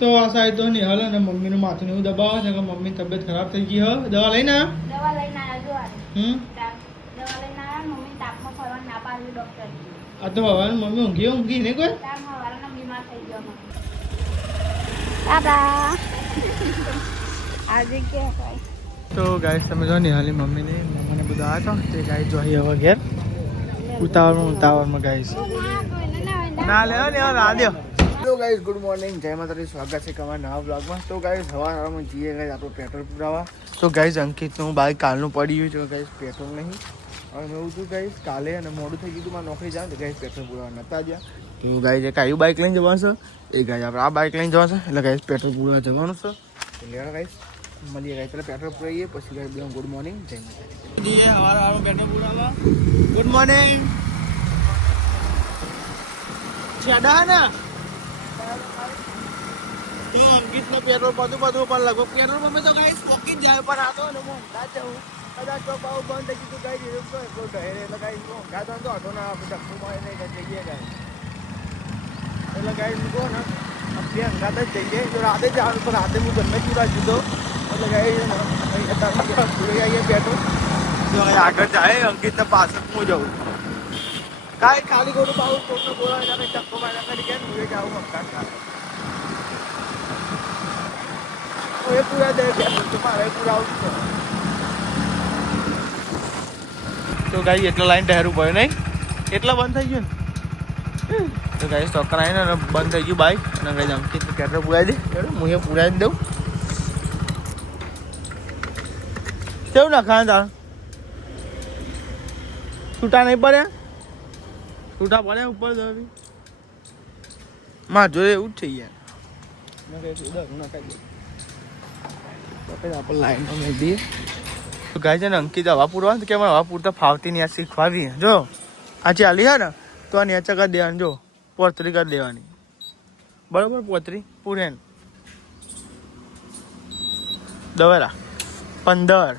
તો આ સાઈડ તો નિહાલ અને મમ્મીનું માથું એવું દબાવે છે કે મમ્મીની તબિયત ખરાબ થઈ ગઈ હ દવા લઈને દવા લઈને આવ્યા જો આજે દવા લઈને આવ્યા મમ્મી તાપમાં ફરવા ના પાડ્યું ડોક્ટર આ તો હવે મમ્મી ઊંઘી ને કોઈ તાપ હવારના બીમાર થઈ ગયો દાદા આજે કે ભાઈ તો ગાઈસ તમે જો નિહાલી મમ્મીને મને બધા આવ્યા છો તે ગાઈસ જો અહીં હવે ઘેર ઉતાવળમાં ગાઈસ ના લે ને આ દે હેલો ગાઈસ ગુડ મોર્નિંગ જય માતાજી સ્વાગત છે તમારા નવા બ્લોગમાં તો ગાઈસ સવારમાં જઈએ ગાઈસ આપણો પેટ્રોલ પુરાવા તો ગાઈસ અંકિતનું બાઈક કાલનું પડી ગયું છે ગાઈસ પેટ્રોલ નહીં હવે મેં એવું થયું ગાઈસ કાલે અને મોડું થઈ ગયું મારે નોકરી જાય તો ગાઈસ પેટ્રોલ પુરાવા નતા ગયા તો ગાઈસ એક આયુ બાઈક લઈને જવાનું છે એ ગાઈસ આપણે આ બાઈક લઈને જવાનું છે એટલે ગાઈસ પેટ્રોલ પુરાવા જવાનું છે તો લેવા ગાઈસ મળીએ ગાઈસ એટલે પેટ્રોલ પુરાવીએ પછી ગાઈસ બે ગુડ મોર્નિંગ જય માતાજી જઈએ હવારે પેટ્રોલ પુરાવા ગુડ મોર્નિંગ છેડા ને તો અંકિતનો પેટ્રોલ બધું પણ લગભગ પેટ્રોલ પંપે તો ગાઈસ પોકી જ જાય પણ આ તો ને હું ના જવું કદાચ તો બહુ બંધ થઈ ગયું ગાઈસ એટલો ઢહેર એટલે ગાઈસ હું ગાતો તો હતો ને ધક્કું મારે નહીં જઈએ ગાઈસ એટલે ગાઈસ કહો ને આપણે અંગાત જ જઈએ જો રાતે જવાનું તો રાતે હું ગમે પૂરા જુદો એટલે ગાઈસ પૂરી આવીએ પેટ્રોલ જો આગળ જાય અંકિતને પાછળ હું જવું કાંઈ ખાલી ખોટું પાવું કોઈને બોલાવે કંઈ ધક્કો મારે કરી કેમ હું જાઉં અંકાત ખાતે એ પૂરા દે તો મારે પૂરા આવું તો ગાઈ એટલા લાઈન ટાયર પડ્યો નહીં એટલા બંધ થઈ ગયું ને તો ગાઈ ચોક્કર આવીને બંધ થઈ ગયું બાઈક અને ગાઈ અંકિત પેટ્રોલ પુરાવી દે હું એ પુરાવી જ દઉં કેવું ના ખાવા તાર છૂટા નહીં પડ્યા છૂટા પડ્યા ઉપર દવી માં જોડે એવું જ થઈ ગયા આપણે લાઈનમાં મેં દઈએ તો ગાય છે ને અંકિત હવા પૂરવાનું કે હવા પૂરતા ફાવતી નહીં આ શીખવાવી જો આ ચાલી હે ને તો આ નેચા કરી દેવાની જો પોતરી કરી દેવાની બરાબર પોતરી પૂરે દવેરા 15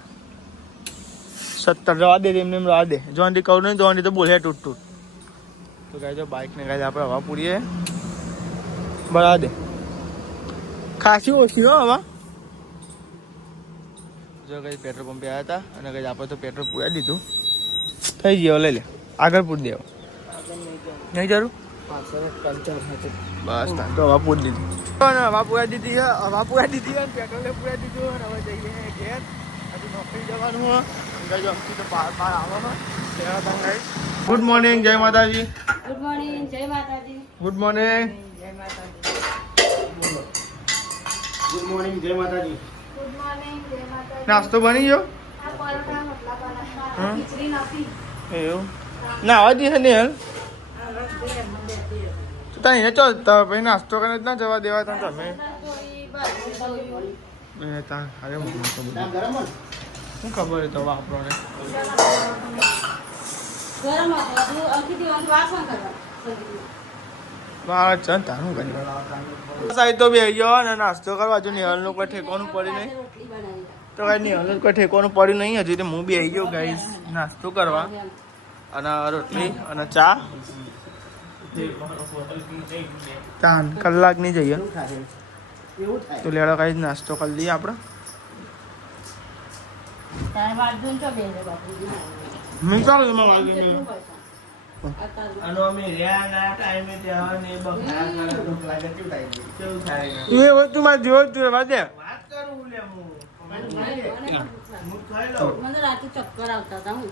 17 રવા દે એમને એમ રવા દે જો આંટી કહું નહીં તો આંટી તો બોલે તૂટ તો ગાય જો બાઇકને ગાય આપણે હવા પૂરીએ બરાબર દે ખાસી ઓછી હો હવા જો કઈ પેટ્રોલ પંપે આવ્યા હતા અને કઈ આપણે તો પેટ્રોલ પૂરા દીધું થઈ ગયો લઈ લે આગળ પૂરી દેવો નહીં જરૂર બસ તો હવા પૂરી દીધી હવા પૂરા દીધી છે હવા પૂરા દીધી છે પેટ્રોલે પૂરા દીધું અને હવે જઈએ ઘેર હજી નોકરી જવાનું હોય જો અંકિત તો બહાર આવવાનો ગુડ મોર્નિંગ જય માતાજી ગુડ મોર્નિંગ જય માતાજી ગુડ મોર્નિંગ જય માતાજી ગુડ મોર્નિંગ જય માતાજી ગુડ મોર્નિંગ જય માતાજી નાસ્તો બની ગયો આ પરોઠા મતલા બનાવતા ખીચડી નથી એવું ના આવા દિવસે ને યાર તો તને ચો ભાઈ નાસ્તો કરે ના જવા દેવા તને તમે અરે શું ખબર તો વાપરોને ગરમ હતું અંકી દીવાનું વાસણ કરવા બાર ચન તારું કરી સાઈડ તો બે ગયો ને નાસ્તો કરવા જો નિહાલનું કોઈ ઠેકોનું પડ્યું નહીં તો કાંઈ નિહાલનું કોઈ ઠેકોનું પડ્યું નહીં હજી તો હું બી આવી ગયો ગાઈસ નાસ્તો કરવા અને રોટલી અને ચા તાન કલાકની જઈએ તો લેડો કાંઈ નાસ્તો કરી લઈએ આપણે મેં ચાલો એમાં વાગી આનો અમે રહ્યા ના ટાઈમે ત્યાં ને બગડા કરે તો લાગે કેવું થાય એ વસ્તુ માં જોયો તું વાદે વાત કરું લે હું ખાઈ લો મને રાતે ચક્કર આવતા હતા હું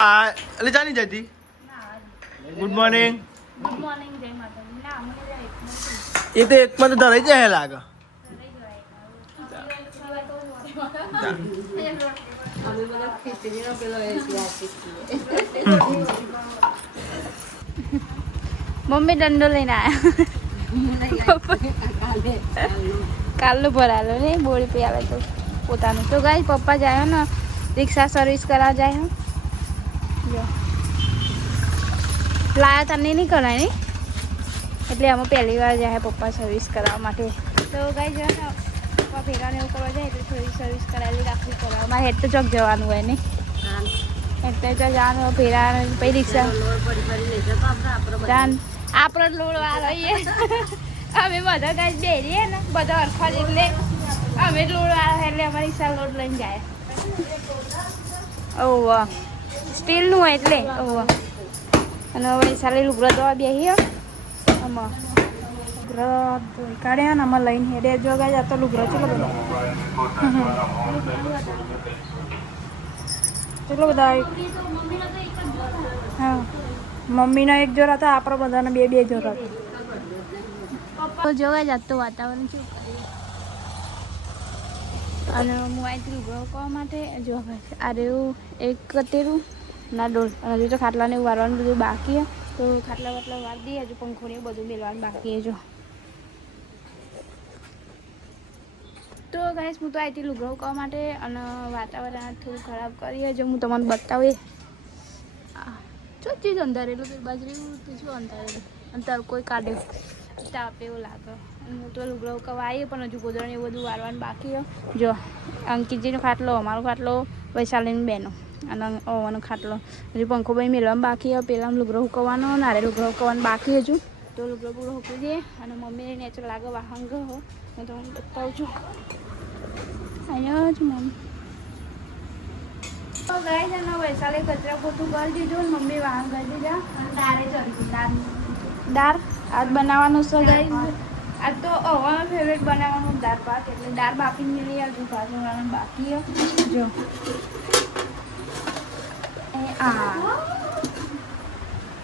આ એટલે જાની જતી ગુડ મોર્નિંગ ગુડ મોર્નિંગ જય માતાજી ના મને એ તો એકમાં તો ધરાઈ જાય લાગે મમ્મી દંડો લઈને આવ્યા કાલનો ભરાલો ને બોરી પી આવે તો પોતાનું તો ગાય પપ્પા જાય ને રિક્ષા સર્વિસ કરાવવા જાય હો લાયા તને નહીં કરાય નહીં એટલે અમે પહેલી વાર જાય પપ્પા સર્વિસ કરાવવા માટે તો ગાય જાય ને પપ્પા ફેરાને એવું કરવા જાય એટલે થોડી સર્વિસ કરાવેલી રાખવી પડે અમારે હેડ તો ચોક જવાનું હોય ને એટલે તો જવાનું ફેરા પછી રિક્ષા જાન આપણો લોડ વાળો અમે બધા ગાય બેરીએ ને બધા અરખા જ એટલે અમે લોડ વાળો એટલે અમારી સા લોડ લઈને જાય ઓહ સ્ટીલનું હોય એટલે ઓહ અને હવે સાલી લુગડા ધોવા બેસીએ આમાં લુગડા ધોઈ કાઢ્યા ને આમાં લઈને હેડે જો ગાય આ તો લુગડા ચલો બધા ચલો બધા હા મમ્મીનો એક જોર હતો આપણો બધાને બે બે જોર હતો તો જોવા જતું વાતાવરણ શું અને હું અહીંથી લુગડો કરવા માટે જો આ રહ્યું એક કતેરું ના ડોલ અને હજુ તો ખાટલાને એવું વારવાનું બધું બાકી તો ખાટલા વાટલા વાર દઈએ હજુ પંખોને એવું બધું મેળવાનું બાકી જો તો ગાઈસ હું તો અહીંથી લુગડો કરવા માટે અને વાતાવરણ થોડું ખરાબ કરીએ જો હું તમને બતાવીએ શું ચીજ અંધારેલું તો બાજરી તે શું અંધારેલું અને તાર કોઈ કાઢ્યો તાપ એવું લાગે હું તો લુગડો કરવા આવીએ પણ હજુ ગોદરને એવું બધું વારવાનું બાકી જો અંકિતજીનો ખાટલો અમારો ખાટલો વૈશાલીની બેનો અને ઓવાનો ખાટલો હજુ પંખો ભાઈ મેળવામાં બાકી પેલા લુગડો હુકવવાનો નારે લુગડો હુકવવાનું બાકી હજુ તો લુગડો પૂરો હુકવી દઈએ અને મમ્મીને નેચર લાગે વાહન ગયો હું તમને બતાવું છું અહીંયા જ મમ્મી તો ગાય છે ને વૈશાલે કચરા પોતું કરી દીધું ને મમ્મી વાહન કરી દીધા અને દાળે ચડી દાળ આજ બનાવવાનું છે ગાય આજ તો અમારો ફેવરેટ બનાવવાનું દાળ ભાત એટલે દાળ બાફીને મેળવી આવજો ભાત બનાવવાનું બાકી જો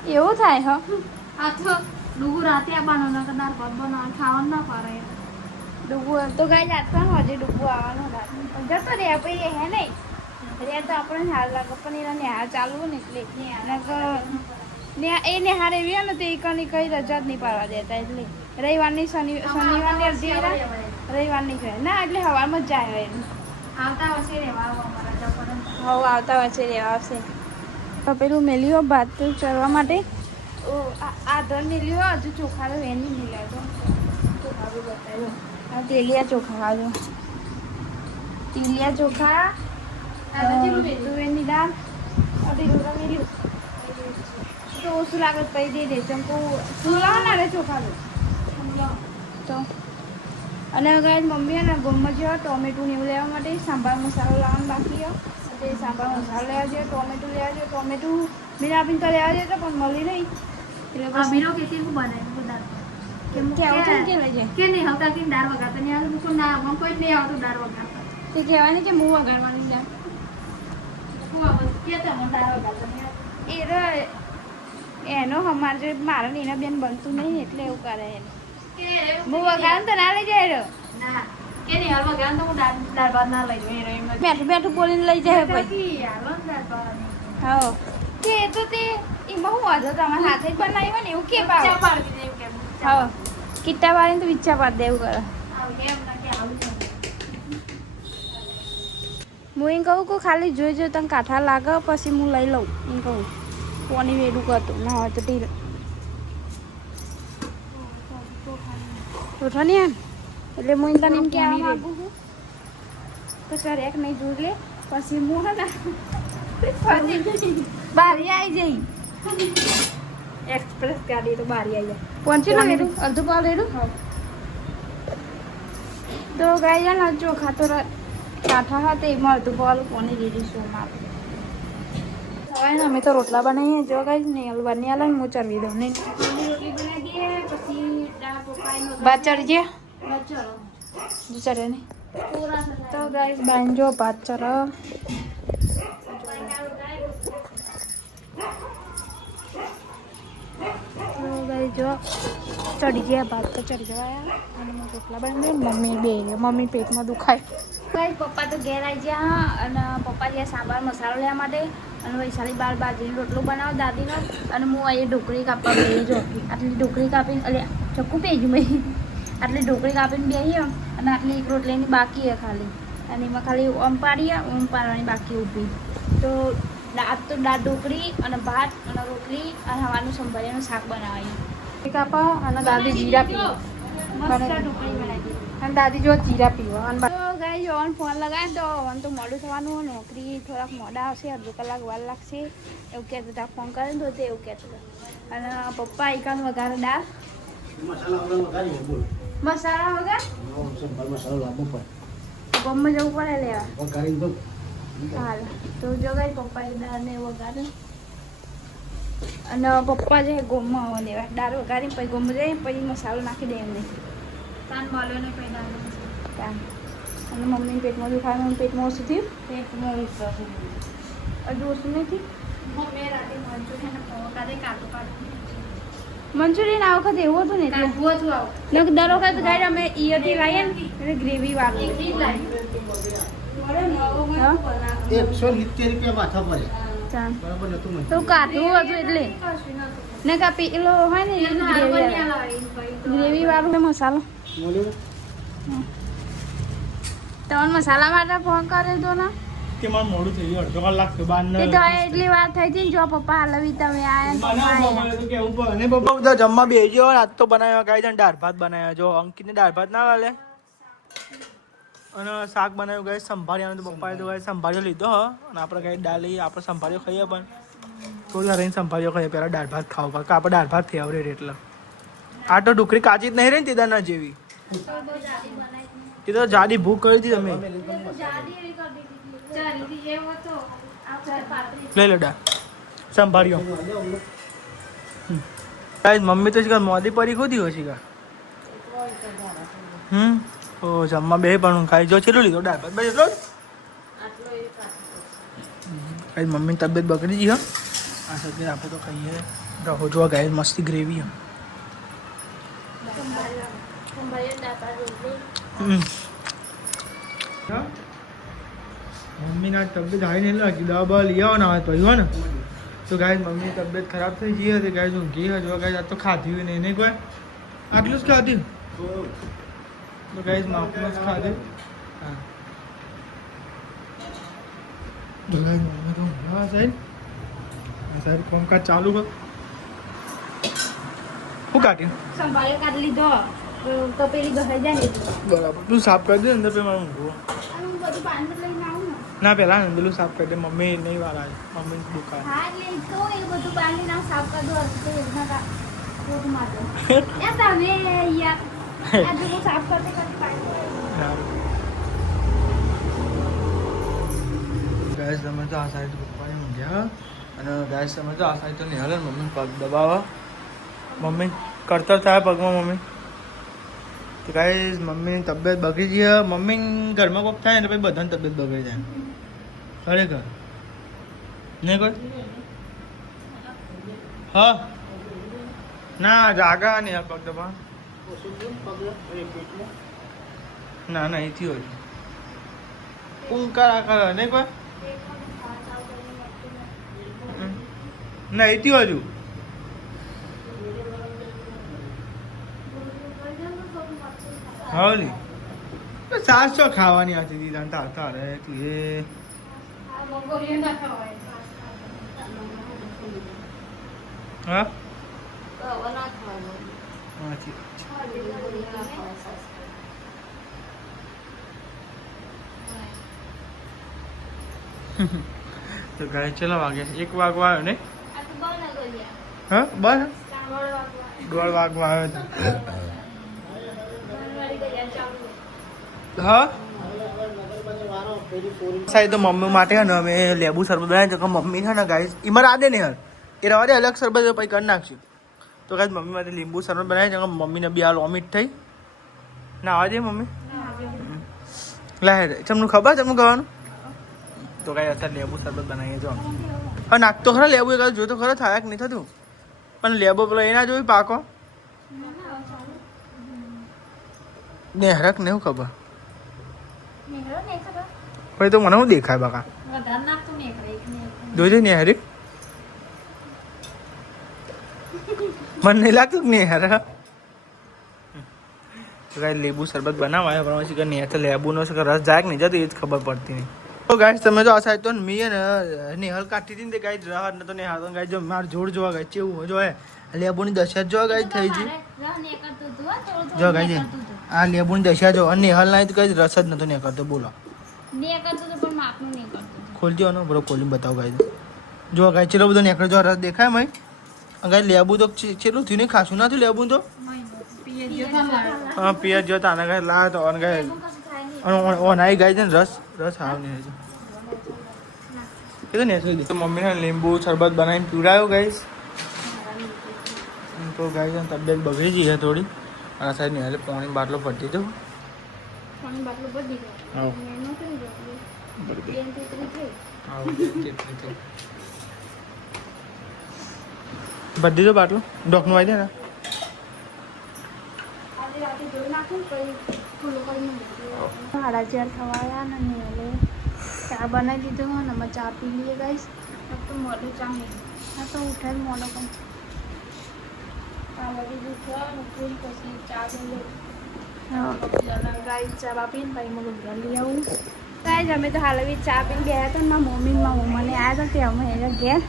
એવું થાય હો આ તો ડુગુ રાતે આવવાનું ના દાળ ભાત બનાવવાનું ખાવાનું ના પડે ડુગુ તો ગાય જાતવાનું હજી ડુગુ આવવાનું જતો રે પછી હે નહીં રે તો આપણે હાલ લાગે પણ એના નેહાર ચાલુ ને એટલે એ નેહાર એવી ને તો એ કઈ રજા જ નહીં પાડવા દેતા એટલે રવિવારની શનિવારની અડધી રવિવારની કહે ના એટલે હવામાં જ જાય એમ આવતા વર્ષે રહેવા આવતા વર્ષે રહેવા આવશે તો પેલું મેલ્યો ભાત ચરવા માટે આધર મેલ્યો હજુ ચોખા તો એની મેલ્યા તો ચોખા બી બતાવ્યો આ તેલિયા ચોખા આવજો તેલિયા ચોખા તુવેરની દાળ અઢી રોટા મેલ્યું તો ઓછું લાગે પછી દઈ દે ચમકો ફૂલાવો ના રે ચોખા તો અને ગાય મમ્મી ને ગોળમાં જેવા ટોમેટું ને એવું લેવા માટે સાંભાર મસાલો લાવવાનો બાકી તે સાંભાર મસાલો લેવા જોઈએ ટોમેટું લેવા જોઈએ ટોમેટું મીરા આપીને તો લેવા જોઈએ પણ મળી નહીં એટલે મીરો કેથી હું બનાવી દાળ કેમ કે આવતું કે લઈ જાય કે નહીં આવતા કે દાળ વગાડતા નહીં આવતું તો ના મને કોઈ નહીં આવતું દાળ વગાડતા તે કહેવાની કે હું વગાડવાની છે હું આવત કે તમે દાળ વગાડતા નહીં એનો અમારે જો મારે ને એના બેન બનતું નહીં એટલે એવું કરે એને હું વગાડ તો ના લઈ જાય ના કે નહીં હાલ વગાડ તો હું દાળ ભાત ના લઈ જાય બેઠું બેઠું બોલીને લઈ જાય પછી હા કે તો તે એમાં હું વાંધો તમારા હાથે જ બનાવી હોય ને એવું કે હા કિટ્ટા વાળીને તો વિચ્છા પાડ દેવું કરે હું એમ કહું કે ખાલી જોઈ જોઈ તને કાંઠા લાગે પછી હું લઈ લઉં એમ કહું કોની વેડું કરતું ના હોય તો ઢીલ ઉઠો ને એમ એટલે હું તને એમ કહેવા માંગુ છું તો સર એક નહીં જોઈ લે પછી હું હે ને બારી આવી જઈ એક્સપ્રેસ ગાડી તો બારી આવી જાય પહોંચી લો લેડું અડધું પાવ લેડું તો ગાય જાય ને ચોખા તો કાંઠા હતા એમાં અડધું પાવ કોની દીધી શું મારે અમે તો રોટલા બનાવીએ જો ગાય ને હલવાની આલે હું ચરવી દઉં નહીં રોટલી બનાવી દઈએ પછી ભાત ચડી ગયા ચરે નહીં તો ગાય બાંધજો ભાત ચર જો ચડી ગયા ભાત તો ચડી જવાયા અને રોટલા બનાવી મમ્મી બે મમ્મી પેટમાં દુખાય ગાય પપ્પા તો ઘેર આવી ગયા અને પપ્પા ગયા સાંભાર મસાલો લેવા માટે અને વૈશાલી બાજરીનો રોટલો બનાવો દાદીનો અને હું અહીંયા ઢોકળી કાપવા બેસી જો આટલી ઢોકળી કાપીને એટલે ચક્કું પેજું મેં આટલી ઢોકળી કાપીને બેસી અને આટલી એક રોટલીની બાકી છે ખાલી અને એમાં ખાલી ઓમ પાડવાની બાકી ઊભી તો દાળ તો દાળ ઢોકળી અને ભાત અને રોટલી અને હવાનું સંભાળીનું શાક બનાવાયું કાપા અને દાદી જીરા પીવા અને દાદી જો જીરા પીવા અને ગાઈ જોવાનું ફોન લગાવે તો મને તો મોડું થવાનું નોકરી થોડાક મોડા આવશે અડધો કલાક વાર લાગશે એવું કહેતું હતા ફોન કરે ને તો તે એવું કહેતું હતું અને પપ્પા એકાદ વઘારે દાળ મસાલા વગર ગમે જવું પડે લેવા હાલ તો જો ગાઈ પપ્પા એ દાળ ને વઘારે અને પપ્પા જે ગોમમાં આવવા દેવા દાળ વઘારી પછી ગોમ જાય પછી મસાલો નાખી દે એમને તાન મળે ને પછી દાળ અને મમ્મીને પેટમાં દુખાય મમ્મી પેટમાં ઓછું થયું પેટમાં હજુ ઓછું નથી મમ્મી રાતે મંચુરિયન આ વખત એવું હતું ને એટલે દર વખત ગાય અમે ઈયરથી લાવીએ ને એટલે ગ્રેવી વાળી 170 રૂપિયા પાછા પડે બરાબર નતું મને તો કાઢવું હતું એટલે ને કા પેલો હોય ને ગ્રેવી વાળું મસાલો તમને મસાલા માટે ફોન કર્યો તો ને કે મારે મોડું થઈ ગયું અડધો કલાક તો બાર એ તો એટલી વાર થઈ હતી ને જો પપ્પા હલવી તમે આયા અને પપ્પા બધા જમવા બેસી ગયો આજ તો બનાવ્યો કાંઈ છે દાળ ભાત બનાવ્યો જો અંકિતને દાળ ભાત ના લાલે અને શાક બનાવ્યું ગાય સંભાળ્યા તો પપ્પાએ તો ગાય સંભાળ્યો લીધો હ અને આપણે ગાય દાળ લઈએ આપણે સંભાળ્યો ખાઈએ પણ થોડી વાર રહીને સંભાળ્યો ખાઈએ પહેલાં દાળ ભાત ખાવા પડે આપણે દાળ ભાત ફેવરેટ એટલે આ તો ઢોકળી કાચી જ નહીં રહી ને તેદાર ના જેવી તે તો જાડી ભૂખ કરી હતી તમે લઈ લો દાળ સંભાળ્યો મમ્મી તો શીખા મોદી પરી ખોદી હોય શીખા ઓ જમવા બે પણ ખાઈ જો છેલ્લું લીધો દાળ ભાત બસ એટલો જ કઈ મમ્મીની તબિયત બગડી ગઈ હા આ સાથે આપણે તો ખાઈએ રહો જોવા ગાય મસ્તી ગ્રેવી મમ્મીના તબિયત હાઈ નહીં લાગી દવા બવા લઈ આવો ને આવે પછી હોય ને તો ગાય મમ્મીની તબિયત ખરાબ થઈ ગઈ હતી ગાય ઊંઘી હજુ ગાય આ તો ખાધી હોય નહીં કોઈ આટલું જ ખાધું તો ગાઈસ માપનું જ ખાધું હા તો ગાઈસ મમ્મી તો હા સાહેબ કામકાજ ચાલુ કર શું કાઢ્યું સંભાળ્યો કાઢી લીધો તો પેલી બહાર જાય ને બરાબર તું સાફ કરી દે અંદર પેલા ઊંઘવું બધું પાણી લઈને આવું ને ના પેલા અંદરલું સાફ કરી દે મમ્મી નહીં વાર આવે મમ્મી દુકાન હા એટલે તો એ બધું પાણી ના સાફ કરી દો તો એના રોટ મારતો એ તમે યાર આ બધું સાફ કરતે ગેસ તમે તો આ સાઈડ પપ્પાને ઊંઘ્યા અને ગેસ તમે તો આ સાઈડ તો નિહાળે મમ્મી પગ દબાવા મમ્મી કરતર થાય પગમાં મમ્મી તો ગાઈસ મમ્મીની તબિયત બગડી ગઈ મમ્મી ઘરમાં કોક થાય ને પછી બધાની તબિયત બગડી જાય ખરેખર નહીં કોઈ હા ના જાગા નહીં આ પગ દબા ના ના અહીંથી હોય કુંકાર કરે નહીં કોઈ ના અહીંથી હજુ હાલી સાસો ખાવાની હતી દીધા તારે તું એ હા તો ગાય ચલા વાગે 1 વાગવા આવ્યો ને હા બસ 1:30 વાગવા આવ્યો હા સાહેબ તો મમ્મી માટે છે ને અમે લેબુ શરબત બનાવી તો મમ્મી છે ને ગાઈસ એમાં રાધે ને યાર એ રવા દે અલગ શરબત પછી કરી નાખશું તો ગાઈસ મમ્મી માટે લીંબુ શરબત બનાવી છે મમ્મીને બી આ વોમિટ થઈ ના આવવા દે મમ્મી લાય તમને ખબર તમને કહેવાનું તો ગાઈસ અત્યારે લેબુ શરબત બનાવીએ જો હા નાખ તો ખરા લેબુ એક જો તો ખરા થાય કે નહીં થતું પણ લેબુ પેલો એના જોઈ પાકો ને હરક ને એવું ખબર ભાઈ તો મને શું દેખાય બાકા જોજે ને હરે મને નહીં લાગતું કે નહીં હરે ગાય લીંબુ શરબત બનાવાય પણ પછી નહીં તો લેબુનો છે રસ જાય કે નહીં જતો એ જ ખબર પડતી નહીં તો ગાય તમે જો આ સાઈડ તો મેં ને નિહલ કાઢી હતી ને ગાય રહા ન તો નિહાળ તો ગાય જો મારું જોડ જોવા ગાય કેવું જો હે લેબુની દશા જોવા ગાય થઈ ગઈ જો ગાય છે આ લેબુની દશા જો અને નિહાલ ના તો કઈ રસ જ નતો ને કરતો બોલો નહીં કરતો તો પણ માપનું નહીં કરતો ખોલજો ને બરો ખોલીને બતાવો ગાય જો ગાય ચેલો બધો નીકળે જો રસ દેખાય મય ગાય લેબુ તો ચેલું થયું નહીં ખાસું ના થયું લેબુ તો હા પિયર જો તાને ગાય લાવે તો અને ગાય ઓનાઈ ગાય છે ને રસ હાવ નહીં છે કીધું ને તો મમ્મીને લીંબુ શરબત બનાવીને પીવડાયો ગાઈસ તો ગાય તબિયત બગડી ગઈ છે થોડી અને સાહેબ ને હાલે પાણી બાટલો ભરતી દો પાણી બાટલો બધી ગયો આવો એનો થઈ ગયો બરાબર બેન તેતરી થઈ આવો બધી તો બાટલો ડોકનું આવી દે ને આજે રાતે જોઈ નાખું પછી થોડું કરીને સાડા 4 થવા આવ્યા ને એટલે ચા બનાવી દીધો ને અમે ચા પી લઈએ ગાઈસ તો મોડું ચા નહીં હા તો ઉઠે મોડો પણ ચા બધી દીધું પછી ચા લઈ ગાઈસ ચા પીને પછી મગ ઘર લઈ આવું ગાઈસ અમે તો હાલ ચા પીને ગયા હતા ને મારા મમ્મી મને આવ્યા હતા તે અમે એને ઘેર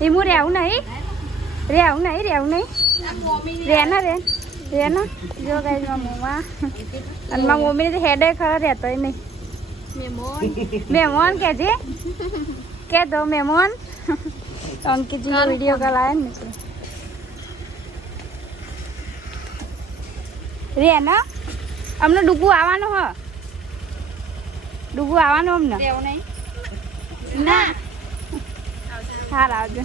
એ હું રહેવું નહીં રેના જો ગાઈસ મારા મમ્મા અને મારા મમ્મીને તો હેડે ખરા રહેતો નહીં મહેમાન કે છે કે દો મહેમાન અંકિતજી વિડીયો કોલ આવ્યા ને રેના અમને ડૂગું આવવાનું અમને ના હાર આવજો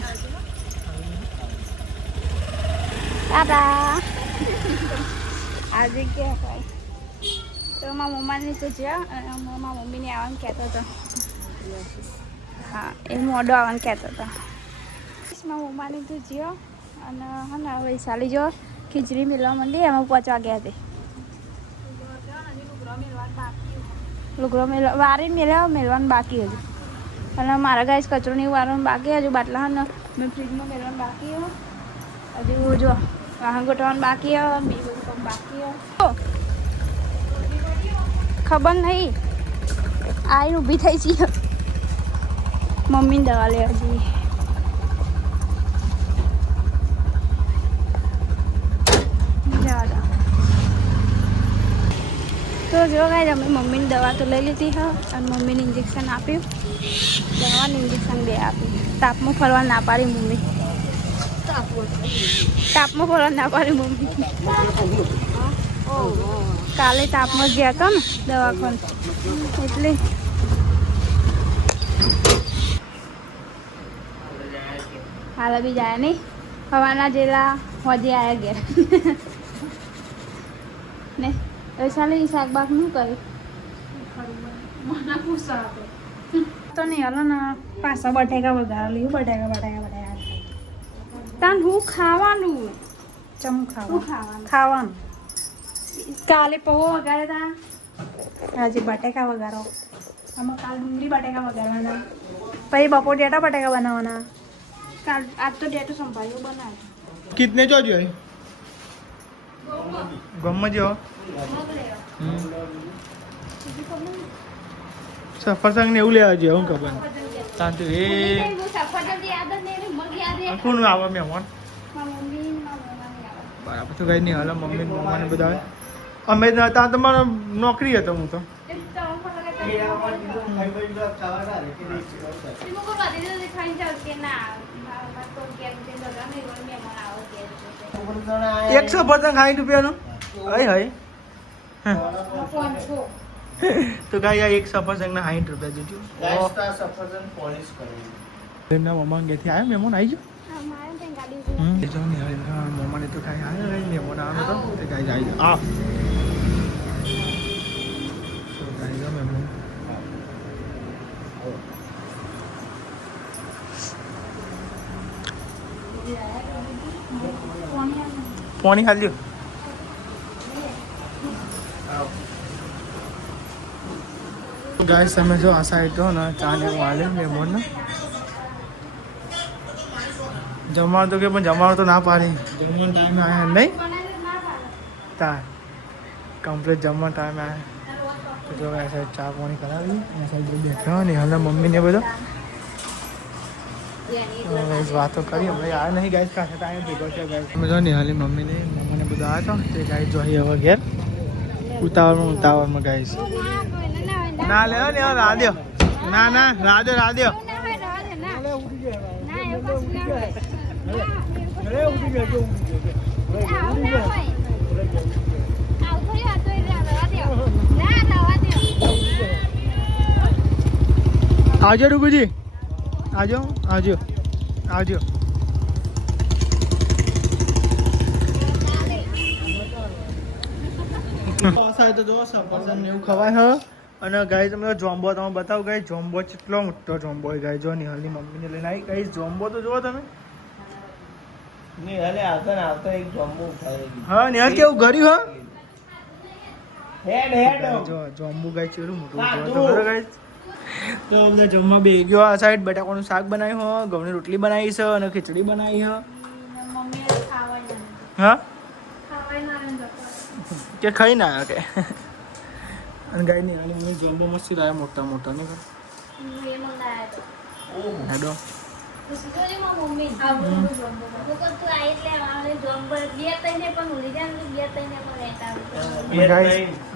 દાદા આજે કે હોય તો મારા મમ્માને તો જ્યાં મારા મમ્મીને આવવાનું કહેતો હતો હા એ મોડો આવવાનું કહેતો હતો મારા મમ્માને તો જ્યો અને હા ને વૈશાલી જો ખીચડી મેળવા માંડી એમાં પહોંચવા ગયા હતી લુગરો વારીને મેળવાનું બાકી હતું અને મારા ગાઈસ કચરો નહીં વારવાનું બાકી હજુ બાટલા હા ને મેં ફ્રીજમાં મેળવાનું બાકી હજુ જો વાહન ગોઠવવાનું બાકી બીજું બધું કામ બાકી ખબર નહીં આઈને ઊભી થઈ છીએ મમ્મીને દવા લેવા જઈએ તો જો ગાઈસ અમે મમ્મીની દવા તો લઈ લીધી હા અને મમ્મીને ઇન્જેક્શન આપ્યું દવાનું ઇન્જેક્શન 2 આપ્યું તાપમાં ફરવા ના પાડી મમ્મી તાપમાં ફરવા ના પાડી મમ્મી કાલે તાપમાં ગયા હતા ને દવાખાને એટલે હાલ બી જાય નહીં હવાના જેલા હોજે આવ્યા ઘેર ને વૈશાલી શાકભાગ નું કર્યું તો નહીં હાલો ને પાછા બટાકા વઘાર લીધું બટાકા તાન હું ખાવાનું ચમ ખાવાનું કાલે પૌવા વઘાર્યા હતા આજે બટાકા વઘારો આમાં કાલ ડુંગળી બટાકા વઘારવાના પછી બપોર ડેટા બટાકા બનાવવાના કાલ આજ તો ડેટો સંભાળ્યો બનાવ્યો कितने जो जो है गम्मा जो સફરજન ને એવું લેવા જોઈએ હું ખબર શાંતિ એ કોણ આવે મહેમાન બરાબર તો કઈ નહીં હાલ મમ્મી મમ્માને બધા આવે અમે ત્યાં તમારો નોકરી હતો હું તો એક સફરજન 60 રૂપિયાનું હય તો ગાય એક સફરજન ના 60 રૂપિયા જોજો સફરજન પોલિશ કરેલું એમના મમ્મા ઘેરથી આવ્યો મહેમાન આવી ગયો જો ને મમ્માને તો કાંઈ આવ્યો મહેમાન આવ્યો તો ગાય આવી આ તો ગાય મહેમાન પાણી ખાલી ગાય તમે જો આ સાઈડ તો ને ચા ને વાલે મહેમાન ને જમવાનું તો કે પણ જમવાનું તો ના પાડી જમવાનો ટાઈમે આવ્યા નહીં તા કમ્પ્લીટ જમવાનો ટાઈમે આવ્યા તો જો આ સાઈડ ચા પાણી કરાવી આ સાઈડ બેઠા ને હાલ મમ્મી ને બધો ગાઈસ વાતો કરી હમણાં આ નહીં ગાઈસ કાંઈ ટાઈમ ભેગો છે ગાઈસ અમે જો નિહાલી મમ્મીને મને બધા આવ્યા હતા તે ગાઈસ જો અહીં હવે ઘેર ઉતાવળમાં ગાઈસ ના લે ને રાધ્યો ના રાધ્યો આવજો ડુગુજી આવજો આ સાઈડ તો જો સફરજન એવું ખવાય હ અને ગાય તમને જોમ્બો તમે બતાવો ગાય જોમ્બો કેટલો મોટો જોમ્બો હોય ગાય જો નિહાલની મમ્મીને લઈને આવી ગાય જોમ્બો તો જુઓ તમે નિહાલે આવતા એક જોમ્બો ઉઠાવી હા નિહાલ કેવું કર્યું હેડ જો જોમ્બો ગાય છે મોટું જો તો ખરો ગાય તો બધા જમવા બે ગયો આ સાઈડ બટાકાનું શાક બનાવ્યું હો ઘઉંની રોટલી બનાવી છે અને ખીચડી બનાવી હ હા કે ખાઈ ના આવ્યા કે અને ગાય ની આની મમ્મી જોમ્બો મસ્તી લાવ્યા મોટા નહીં હેડો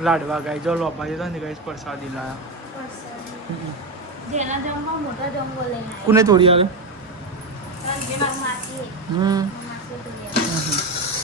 લાડવા ગાય જો લોપા જતા ને ગાય પ્રસાદી લાયા કોને તોડી આવે